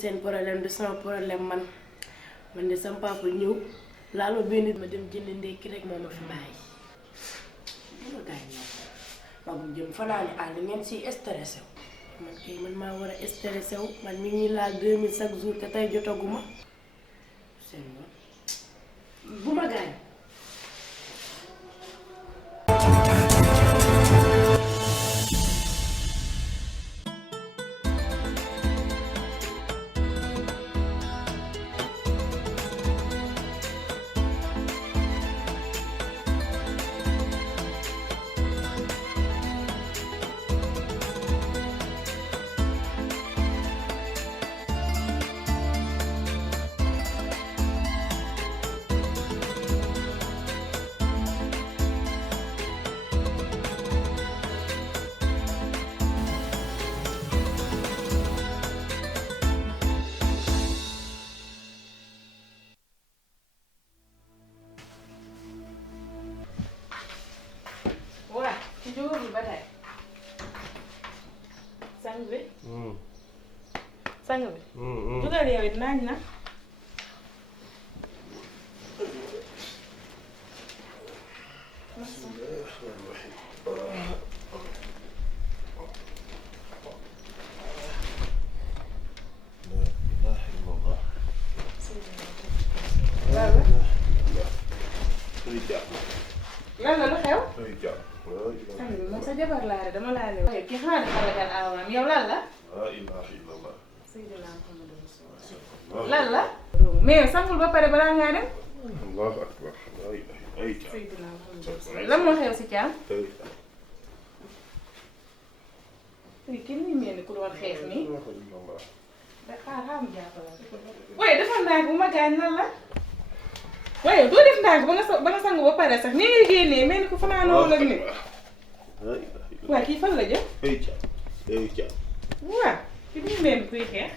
seen problème du sama problème man de sama papa ñëw laal ma benn ma dem jënd ndekki rek moo ma fi bàyyi ma gaañ magum jëm fanaani àll ngeen si stressé wu man kay man maa war a stressé wu man mi ngi laal 2000 chaque jour te tey jotaguma seen bu ma gaañ jógagul ba tey sang bi. sang bi. jógal yow it naaj na. lan la lu xew. moom sa jabar laa de dama laa leew. kii xanaa dafa ragal awaam yow lan la. lan la. mais sangul ba pare balaa ngaa dem. Allahu akbar. lan moo xew si Thiam. kenn ni mel ni ku doon xeex nii. da xaar mu jàppale. waaye dafa ndànk bu ma gaañ lan la. waaye doo def ndànk ba nga sangu ba pare sax ni ngay génnee mel ni ku fanaanoo la nit. waaw kii fan la jëm. waaw ki du mel ni kuy xeex.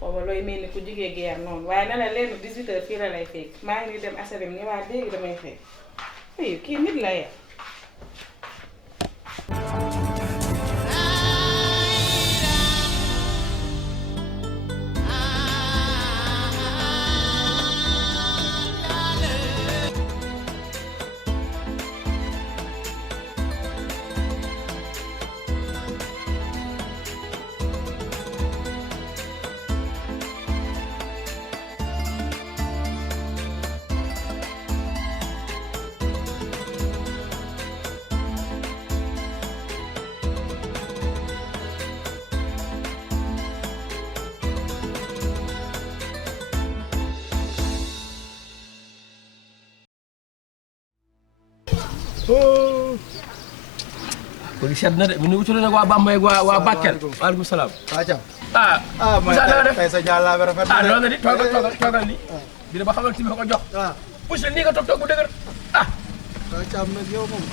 xaw ma looy mel ni ku jugee guerre noonu waaye na la leen 18h fii la lay fekk maa ngi dem asalim ni waa léegi damay fekk. aywa kii nit la yem. kon seet na de mu ne wutul nag waa Bambey ak waa Bakel. waaleykum salaam. waa Thiam. mooy tey sa jàllaa bi rafet na de. loolu nga di toogal nii. bi de ba xamal ci bi ko jox. pousse nii nga toog bu dëgër. waa Thiam nag yow moom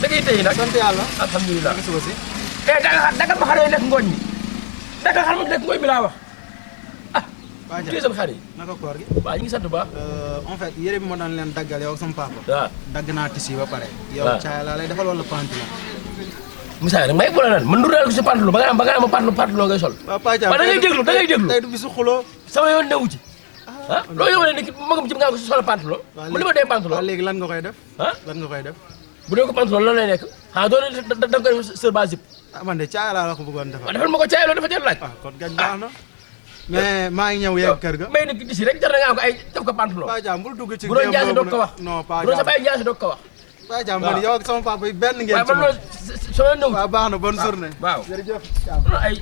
da ngay téye nag. sant yàlla. alhamdulilah. gis nga si. dagal ma xar yooyu nekk ngooñ mi. dagal xar ma nekk ngooñ mi laa wax. waa Thiam kii sama xar yi. naka koor gi. waaw ñu ngi sant bu baax. en fait yére bi ma doon leen daggal yow ak sama papa. waaw dagg naa tissu ba pare. yow caaya laa lay defal wala pantalon. Moussa rek may boole naan man du ko si pantalon ba nga am pantalon ngay sol. waaw Paa Thiam da ngay déglu tey du bisu xuloo. sama yoon newu ci. loolu yow ne magam jëm nga ko si sol pantalon. mu li ma dee pantalon. waaw léegi lan nga koy def. lan nga koy def. bu dee ko pantalon lan lay nekk doo da nga koy def sër ba zip. man de caaya laa la ko bëggoon defal. defal ma ko caaya loolu dafa jar laaj. kon gañ baax na. mais maa ngi ñëw yegg kër ga. may nag disi rek jar na nga am ko ay def ko pantalon. Paa Thiam bul dugg ci bu doon jaasi doog ko wax. non Paa bu doon sa bàyyi jaasi doog ko wax. Paa Thiam man yow ak sama papa yi benn ngeen. waaw man loolu soo ñëw. waaw baax na bonne journée. waaw jërëjëf Thiam. ay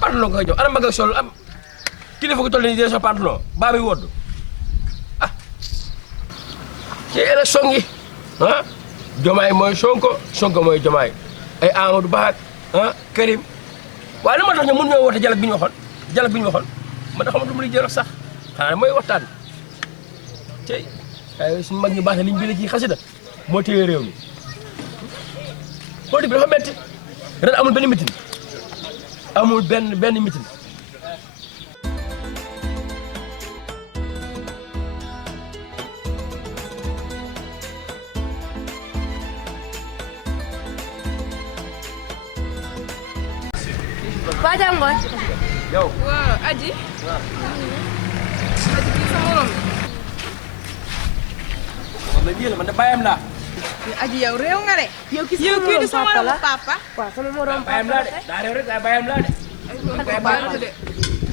pantalon nga koy jox ana mag ak sol am kilifa ko toll nii dee so pantalon baa bi wodd ci élection yi ah Diomaye mooy Sonko mooy Diomaye ay Amadou Ba ak Karim waaye li ma tax ñu mën ñoo woote dialogue bi ñu waxoon man da xamatu mu li dialogue sax xanaa mooy waxtaan tey ay suñu mag ñu baax ne liñ bind ci xasida moo téye réew mi politique bi dafa metti ren amul benn mitin amul benn mitin Ba jàngoon. yow waaw Aji. Aji kii sa morom. man la man de bàyyam laa. Aji yow réew nga de. yow kii du sa moromu papa. waaw sama morom bàyyam laa de daa réew rek daa bàyyam laa de.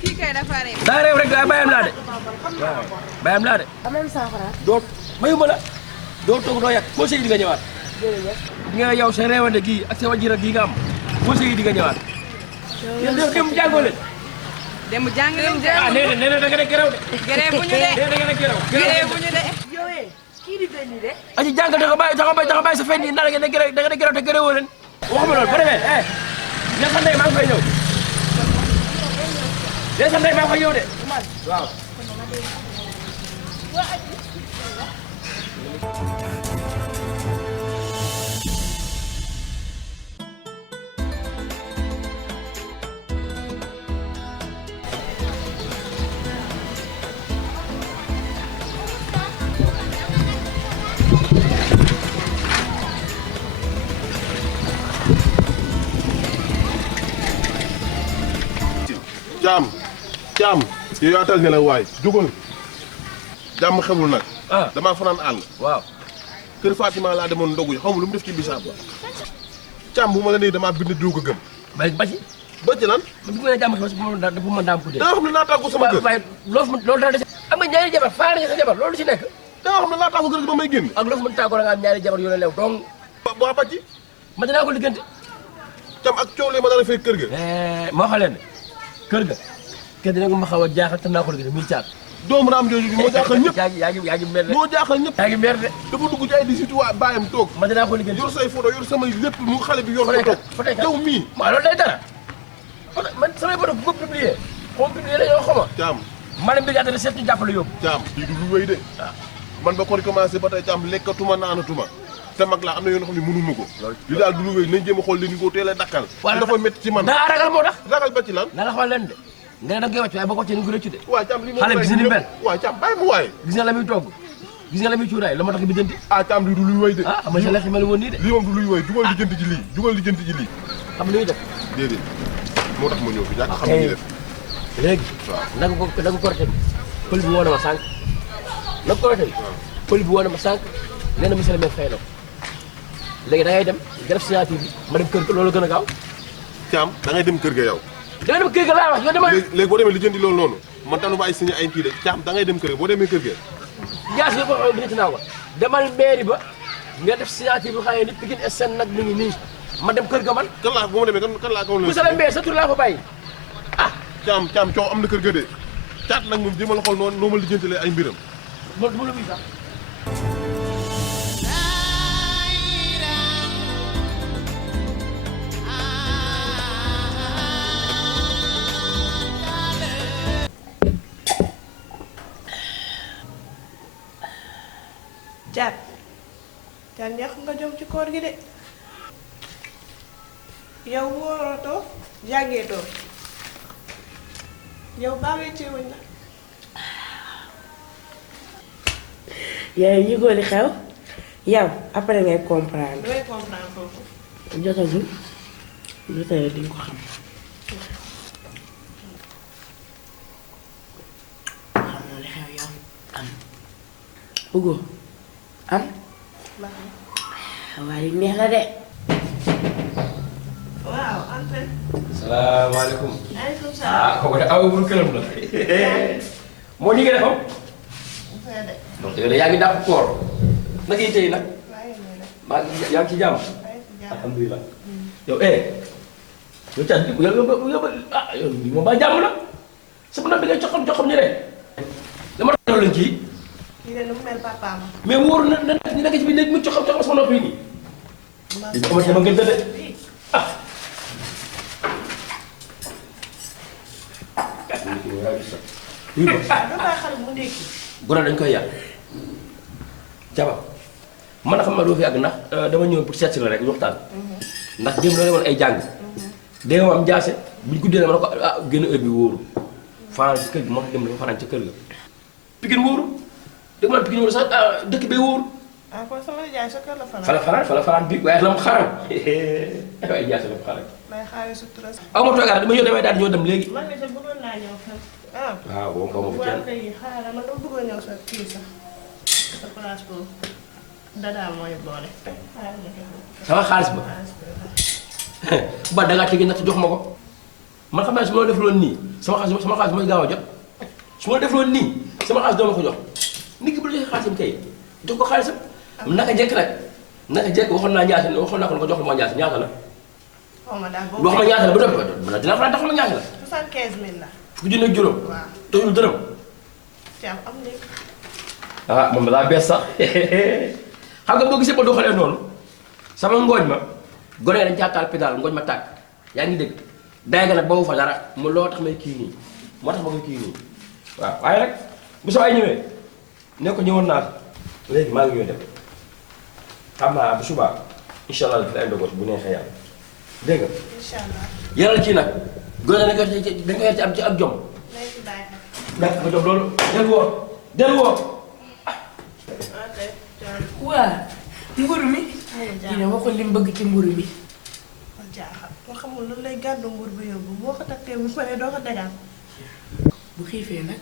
kii kay dafa réew. daa réew rek daa bàyyam laa de waaw bàyyam laa de. am nañu saafara. doo mayuma la doo toog doo yàq boo sëy di nga ñëwaat. jërëjëf. di nga yow sa réewande gii ak sa wàjjira gii nga am boo sëy di nga ñëwaat. yéen dem jàngoo leen. dem jàng leen ah nee na da nga ne gërëw de. gëree bu ñu de. nee na da nga ne gërëw. gëree bu ñu de. yow kii di benn de. aji jàng da nga bàyyi sa fen yi naan da nga ne gërëw te gërëwoo leen. waxuma loolu bu demee ne sa ndey maa ngi fay ñëw. ne sa ndey maa ngi fay ñëw de waaw. Caam yow yaa tal ne la waay jógal jàmm xewul nag. damaa fanaan àll. waaw. kër Fatima laa demoon ndogu yi xaw ma lu mu def ci bisaab ba. Caam bu ma la nee damaa bind diw ko gëm. ba ci. ba ci lan. bu ma nee jàmm xew si dafa mën daam puddee. da nga xam ne laa tàggu sama kër. waaye loolu dara des. am nga ñaari jabar faale nga sa jabar loolu ci nekk. da nga xam ne laa tàggu kër gi ba may génn. ak loo fi mën tàggoo la nga am ñaari jabar yu la lew donc. ba ba ci. ma dinaa ko liggéeyante. Caam ak coow lee ma dara fee kër ga. moo xam leen ne kër ga kër dina ko ma xaw a jaaxal te naa ko liggéey muy caat. doomu raam jooju moo jaaxal ñëpp. yaa ngi mer de. moo jaaxal ñëpp. yaa ngi mer de. dafa dugg ci ay 18 waa baayam toog. ma dinaa ko liggéeyante. yor say photo yor samay lépp mu xale bi yor photo. yow mii. waaw loolu day dara. man samay photo bu ko publier. xaw ma publier la yow xaw ma. Caam. maanaam bi nga xam ne seet ñu jàppale yóbbu. Caam lii du lu wéy de. man ba ko commencé ba tey Caam lekkatuma naanatuma. te mag laa am na yoon xam ne mënuma ko. li daal du lu wéy nañ jéem a xool li ñu ko teel a dakkal. waaw dafa métti ci man. daa ragal moo tax. ragal ba ci lan. na la xool leen de. nga ne da nga koy wàcc waaye boo ko wàccee ni nga ko rëccu de. waaw Caam li xale bi gis ni mel. waaw Caam bàyyi mu waaye. gis nga la muy togg. gis nga la muy cuuraay la ma tax bi jënti. Caam lii du luy wéy de. xam nga sa lekk mel woon nii de. lii moom du luy wéy jugal li jënt ji lii jugal li jënt ji lii. xam lu ñuy def. déedéet moo tax ma ñëw fi jàkk xam nga ñuy def. léegi. waaw na nga ko korite bi. pël bi woo na ma sànq. na nga ko korite bi. pël bi woo na ma sànq nee na monsieur le maire fay na ko léegi da ngay dem def signature bi ma dem kër ga loolu gën a gaaw. Caam da ngay dem kër ga yow. da ngay dem kër ga laa wax yow dama. léegi boo demee li jëndi loolu noonu man tanu ba ay signé ay kii de Caam da ngay dem kër ga boo demee kër ga. jaas yi ko lijjanti naa ko demal mairie ba nga def signature bi xam ne nit Pikine SN nag mi ngi nii ma dem kër ga man. kan laa bu ma demee kan laa ko. monsieur le maire sa tur laa fa bàyyi ah. Caam coow am na kër ga de caat nag moom jéemal xool noonu noo ma lijjantilee ay mbiram. loolu mu la muy sax. Caat ñax nga jom ci koor gi de yow wóoratoo jàngeetoo yow baa weccee wuñ la yaay yëgoo li xew yow après ngay comprendre. looy comprendre foofu. jotagul jotagul di nga ko xam. xam nga li xew yow am bëggoo am. waaye neex na de. waaw Anta. salaamaaleykum. maaleykum salaam. kooku de aw bu këram la. moo ñu ngi defam. donc yaa ngi dàq koor. naka yi tey nag. maa ngi yaa ngi ci jàmm. alhamdulilah. yow yow Thiat yow ba jàmm la. sama nag bi ngay joxam ni rek. dama doon leen kii kii de nu mu mel papaam. mais wóoru na ñu nekk ci biir léegi mu coxam sama nopp yi nii. dama gën de ah. oui ba. doo bàyyi xale mu ndékki. gone dañ koy yàq jaba man xam ma doo fi yàgg ndax dama ñëw pour seet si la rek ñu waxtaan. ndax démb la woon ay jàng. dégg nga am jaase buñ guddee na ma ne ko ah gën a heure bi wóoru fanaan ci kër gi moo tax dem dafa fanaan ci kër ga. Pikine wóoru dégg nga Pikine wóoru sax dëkk bee wóoru. ah kon sama jaay sa kër la fanaan. fa la fanaan bi waaye la mu xaram ay jaase la mu xaram. may xaaree sutura. aw ma toogaat dama ñëw damay daal di ñëw dem léegi. man de bëggoon naa ñëw fan. ah waaw boo ko ma fi kenn. waaw kay xaaral man dama bëggoon ñëw sa kii sax sa place boobu dadaa mooy boole. sama xaalis ba. ba da ngaa tegi natt jox ma ko man xam naa su ma la defaloon nii sama xaalis mooy gaaw a jot su ma la defaloon nii sama xaalis doo ma ko jox nit ki bu la joxee xaalisam kay jox ko xaalisam. naka jekk waxoon naa ko ko jox ma ñaata ñaata la. xaw ma daal wax ma ñaata la ba doon dinaa faral taxul ma ñaata la. 75000 la. fukki junni ak juróom. waaw tojul dërëm. Thiam am léegi. ah moom daa bees sax xam nga boo gisee ba doxalee noonu sama ngooñ ma. gone dañ caa taal pédale ngooñ ma tàkk yaa ngi dégg day nga nag boobu fa dara mu loo tax may kii nii moo tax ma koy kii nii waaw waaye rek bu sa waay ñëwee ne ko ñëwoon naa fi léegi maa ngi ñëw dem xam naa bu subaa incha allah fi ay ndogot bu neexee yàlla dégg nga. incha allah. yaral kii nag gone dañ ko yar ci am jom. nañ ci bàyyi xel. ñàkk ma jom loolu dellu woo. ok Thiam. waa mburu mi. dina waxul li mu bëgg ci mburu mi. ma jaaxal nga xamul lu lay gàddu nguur bu yóbbu boo ko takkee bu paree doo ko tegaat. bu xiifee nag.